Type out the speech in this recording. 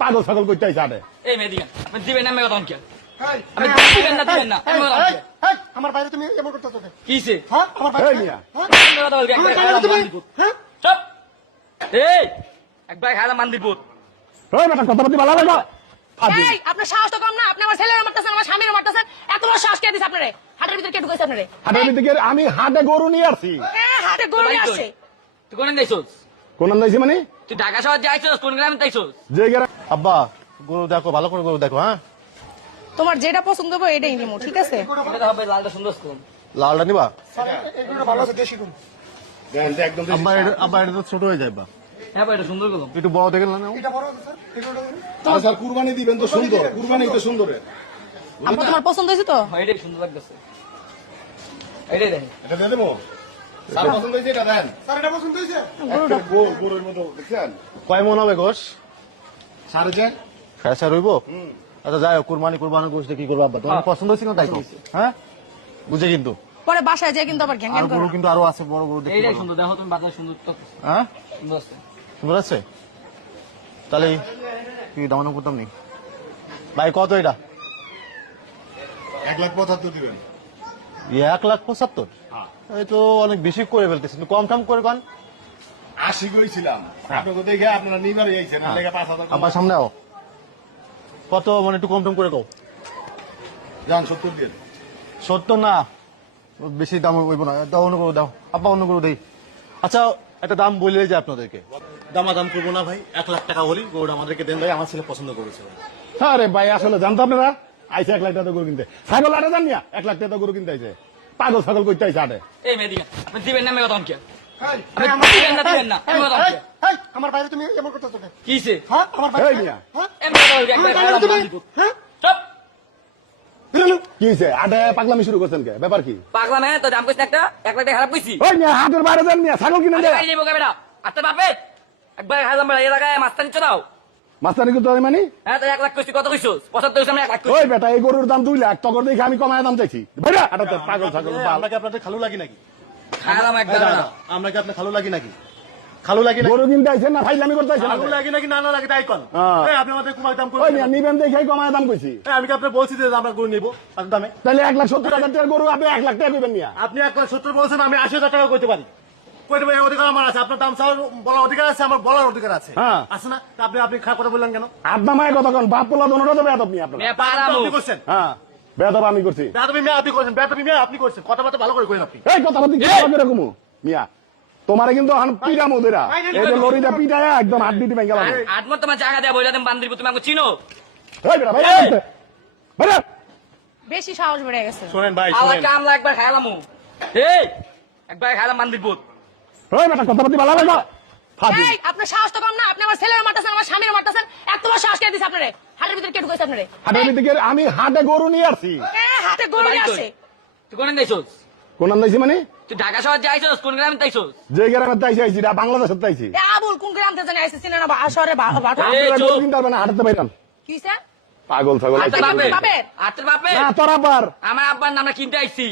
পাগল ছাগল করতে আইছে আরে এই মেদিকা আপনি দিবেন না মেগা দমকে এই, আপনি দিবেন না দিবেন না এই, মেগা এই, দমকে এই, আমার বাইরে তুমি এমন করতেছো কেন? কিসে হ্যাঁ আমার এই বাইরে মিয়া হ্যাঁ? মেগা দমকে আমার একবার বাইরে তুমি হ্যাঁ চুপ এই একবার খাইলাম মান্দিপুর ওই বেটা কথাবার্তা ভালো লাগা ফাজিল এই আপনার সাহস তো কম না, আপনি আমার ছেলের মারতেছেন, আমার স্বামীর মারতেছেন, এত বড় সাহস কে দিছে আপনারে? হাটের ভিতরে কে ঢুকাইছে আপনারে? হাটের দিকে আমি হাটে গরু নিয়ে আসছি হ্যাঁ হাটে গরু নিয়ে আসছে। তুই কোন যাইছস কোন দিয়েছি মানে তুই ঢাকা শহর যাইছস কোন গ্রামে যাইছস যে গেরা আব্বা গরু দেখো ভালো করে গরু দেখো হ্যাঁ তোমার যেটা পছন্দ হবে এটাই নিমু, ঠিক আছে? এটা হবে লালটা সুন্দর কোন লালটা নিবা এগুলো ভালো আছে দেশি গরু। একদম আব্বা এটা তো ছোট হয়ে যায় বা হ্যাঁ ভাই এটা সুন্দর কোন একটু বড় দেখে না এটা বড় আছে স্যার এগুলো স্যার কুরবানি দিবেন তো সুন্দর কুরবানি তো সুন্দর আপু তোমার পছন্দ হয়েছে তো? এটাই সুন্দর লাগতেছে এটাই দেখেন এটা দিয়ে দেবো স্যার পছন্দ হয়েছে এটা দেন স্যার এটা পছন্দ হয়েছে? গরুর মতো দেখছেন কয় মন হবে গোশ সাড়ে চার ফ্যাসা রইব আচ্ছা যাই হোক কুরবানি গোশ দিয়ে কি করবো আব্বা তোমার পছন্দ হয়েছে না তাই তো হ্যাঁ বুঝে কিন্তু পরে বাসায় যায় কিন্তু আবার ঘ্যাং আর ঘ্যাং গরু করো। কিন্তু আরো আছে বড় গরু দেখতে এইটাই পারবো। সুন্দর দেখো তুমি বাজার সুন্দর তো হ্যাঁ সুন্দর আছে সুন্দর আছে তাহলে কি দাম করতাম নি ভাই কত এটা 1,75,000 দিবেন 1,75,000 এই তো অনেক বেশি করে ফেলতেছি কম টাম করে কন 80 করেছিলাম আপনাকে দেখে আপনারা নিবারই আইছেন লেগে 5,000 আব্বা সামনে আও কত মানে একটু কম টম করে কও যান 70 দিন 70 না বেশি দাম হইব না দাও অন্য করে দাও আব্বা অন্য করে দেই আচ্ছা একটা দাম বলে যে আপনাদেরকে দাম করবো না ভাই 1,00,000 টাকা বলি গরুটা আমাদেরকে দেন ভাই আমার ছেলে পছন্দ করেছে ভাই আরে ভাই আসলে জানতো আপনারা আইছে 1,00,000 টাকা গরু কিনতে ছাগল আটে জান মিয়া 1,00,000 টাকা গরু কিনতে আইছে পাগল ছাগল করতে আইছে আটে এই মেদিকা আপনি দিবেন না মেগা দমকে এই, আপনি এই, আমার দিবেন না দিবেন না এই, মেগা এই, দমকে এই, আমার বাইরে তুমি এমন করতেছো কেন? কিসে হ্যাঁ আমার বাইরে এই মিয়া হ্যাঁ এই মেগা দমকে আমার একবার বাইরে খাইলাম তুমি মান্দিপুর হ্যাঁ চুপ বেরোনো কি হইছে আটে পাগলামি শুরু করছেন কে ব্যাপার কি পাগলা মেয়ে তো দাম কইছ একটা 1,00,000 টাকা খারাপ কইছি ওই মিয়া হাটের বাইরে যান মিয়া ছাগল কিনে দেয় আরে যাইবো কেবেটা আচ্ছা বাপে একবার খাইলাম বেড়া এই জায়গায় মাস্তানি চড়াও মাস্টারি করতে হয় মানে হ্যাঁ তো 1,00,000 কইছি কত কইছস 75 কইছি আমি 1,00,000 কইছি ওই বেটা এই গরুর দাম 2 লাখ তখন দেখে আমি কমায় দাম চাইছি বেটা আটাতে পাগল ছাগল বাল আমরা কি আপনাদের খালু লাগি নাকি খাইলাম একবার না আমরা কি আপনার খালু লাগি নাকি খালু লাগি নাকি গরু কিনতে আইছেন না ফাইলামি করতে আইছেন খালু লাগি নাকি না না লাগে তাই কোন হ্যাঁ। এই আপনি আমাদের কুমার দাম ওই করে মিয়া নিবেন দেখে কমায় দাম কইছি আমি কি আপনার বলছি যে আমরা গরু নেবো এত দামে তাহলে 1,70,000 টাকার গরু আপনি 1,00,000 টাকা কইবেন মিয়া আপনি 1,70,000 বলছেন আমি 80,000 টাকা কইতে পারি কইতে পারি অধিকার আমার আছে আপনার দাম চাওয়ার বলার অধিকার আছে আমার বলার অধিকার আছে হ্যাঁ। আছে না তা আপনি খারাপ কথা বললেন কেন আপনার মায়ের কথা কোন বাপ পোলা দোনোটা তো বেয়াদব মিয়া আপনারা মেয়ে পারামু আপনি করছেন হ্যাঁ বেয়াদব আমি করছি বেয়াদবি মেয়ে আপনি করছেন বেয়াদবি মেয়ে আপনি করছেন কথাবার্তা ভালো করে কইন আপনি এই কথা বলতে কি হবে এরকম মিয়া তোমারে কিন্তু এখন পিটা মোদেরা এই যে লরিটা পিটায়া একদম হাত দিতে ভেঙে গেল আটমত তোমার জায়গা দেয়া বইলা দেন বান্দিরপুর তুমি আমাকে চিনো এই বেটা ভাই বেটা বেশি সাহস বেড়ে গেছে। শোনেন ভাই আবার শোনেন কামলা একবার খাইলাম এই একবার খাইলাম বান্দিরপুর ওই বেটা কথাবার্তা ভালো লাগা ফাজিল এই আপনার সাহস তো কম না, আপনি আমার ছেলের মারতেছেন, আমার স্বামীর মারতেছেন, এত বড় সাহস কে দিছে আপনারে? হাটের ভিতরে কে ঢুকাইছে আপনারে? হাটের দিকে আমি হাটে গরু নিয়ে আসছি হ্যাঁ হাটে গরু নিয়ে আসছে। তুই কোন যাইছস কোন নাম দিয়েছি মানে তুই ঢাকা শহর যাইছস কোন গ্রামে যাইছস যে গ্রামে তাইছি আইছি এটা বাংলাদেশের তাইছি এ আবুল কোন গ্রাম থেকে জানি আইছে, চিনে না শহরে বাটা। এই আপনারা চুপ। গরু কিনতে পারবেন না হাটতে পাইরান কি হইছে? পাগল ছাগল আত্মার আইছে। বাপে বাপের। আত্মার বাপে না তোরা পার আমার আব্বার নামটা কিনতে আইছি